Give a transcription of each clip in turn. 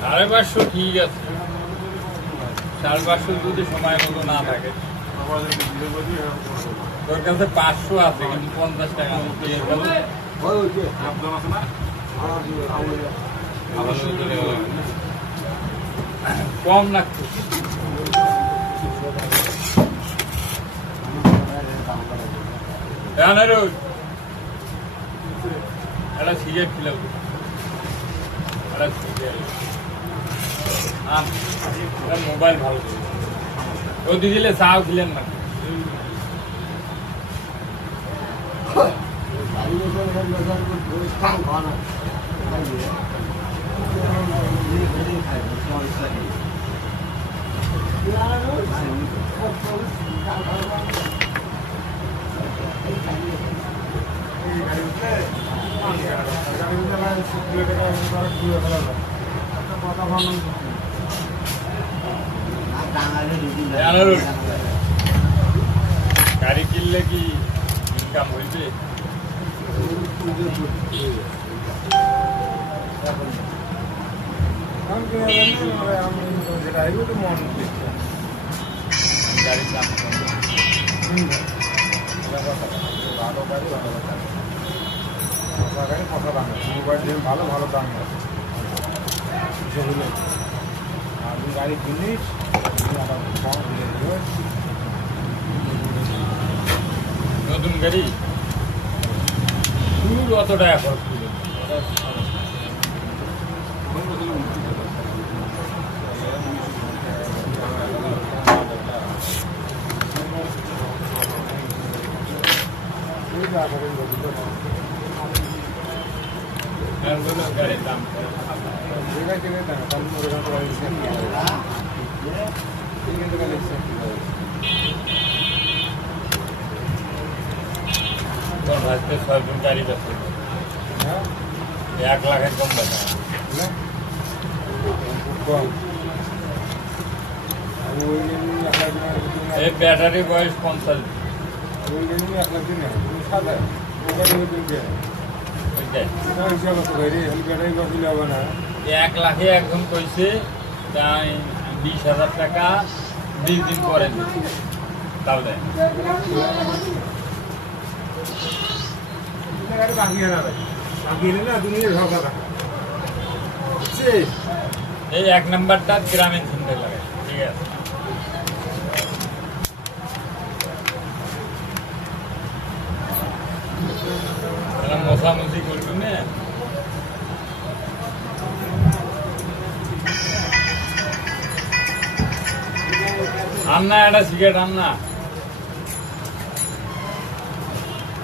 সাড়ে 500 ঠিক আছে, 550 যদি সময় মতো না থাকে। তোর কাছে 500 আছে কিন্তু 50 টাকা কম লাগছে। একটা সিগারেট খিলাম, মোবাইল ভালো ও দিয়ে দিলে চাও খিলেন না। গাড়ি কিনলে কি ইনকাম হয়েছে? গাড়ির দাম ভালো ভালো দাম আছে গাড়ি কিনিস নতুন গাড়ি অত টাকা খরচ করবে। গাড়ির দাম ভাজতে 6 জন গাড়ি বেচে 1 লাখের কম বেচা। এই ব্যাটারি বয়স 50 1 লাখে একজন কইছে 20,000 টাকা 20 দিন পরে তাহলে এই 1 নাম্বারটা গ্রামীণ সেন্টার লাগে। ঠিক আছে, মশামশি করবি না। আন্না একটা সিগারেট আন্না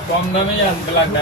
কম দামেই আনতে লাগবে।